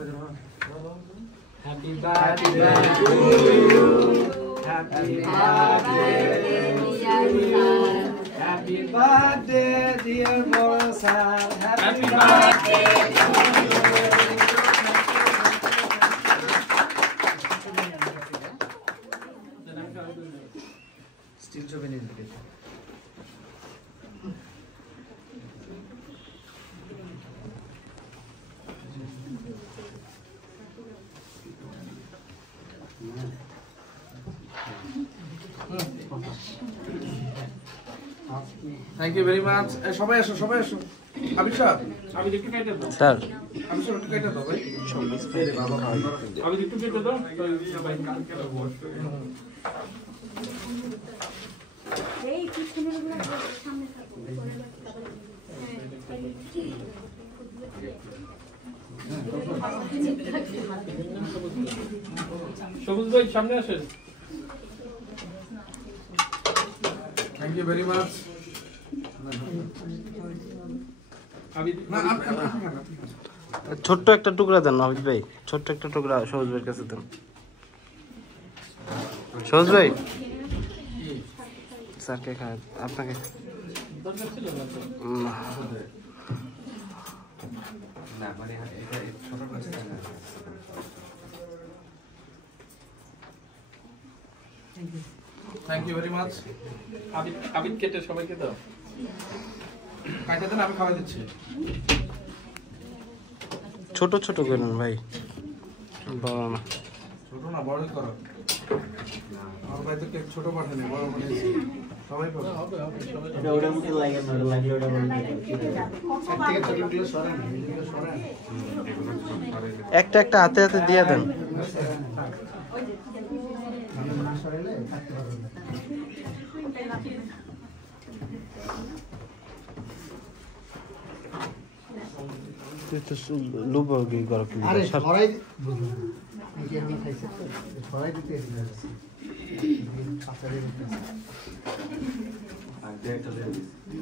Happy birthday to you. Happy birthday, happy birthday, dear Morrison. Happy birthday to you. Still job in it. Thank you very much. সবাই আসো আবির সাহেব আবির একটু কাইটা দাও sir আবির সাহেব একটু কাইটা দাও ভাই আবির একটু কেটে দাও ভাই কালকে বসো এই পিছনের গুলো সামনে থাকো সবুজ ভাই সামনে আসেন Thank you very much. ছোট্ট একটা টুকরা দেন আবিদ ভাই ছোট্ট একটা টুকরা সবুজ ভাইয়ের কাছে দেন সবুজ ভাই স্যারকে খায় আপনাকে না মানে এটা ছোট আছে না Thank you very much. Abid কেটে সবাইকে দাও কাটা দেন আমি খাওয়া দিচ্ছি ছোট ছোট করেন ভাই বড় না ছোট না বড়ই করো আমার ভাই তো কেক ছোট পাঠানে বড় বানিয়েছি সবাই পাবে এটা ওটা মুখে লাগে না লাগলে ওটা বলে থেকে ছোটগুলো সরে না এগুলো সরে একটা একটা হাতে হাতে দিয়ে দেন লুবর্গি গরক আরে সরাই বুঝুন কি আমি খাইছে সরাই দিতে এসেছি আপনাদের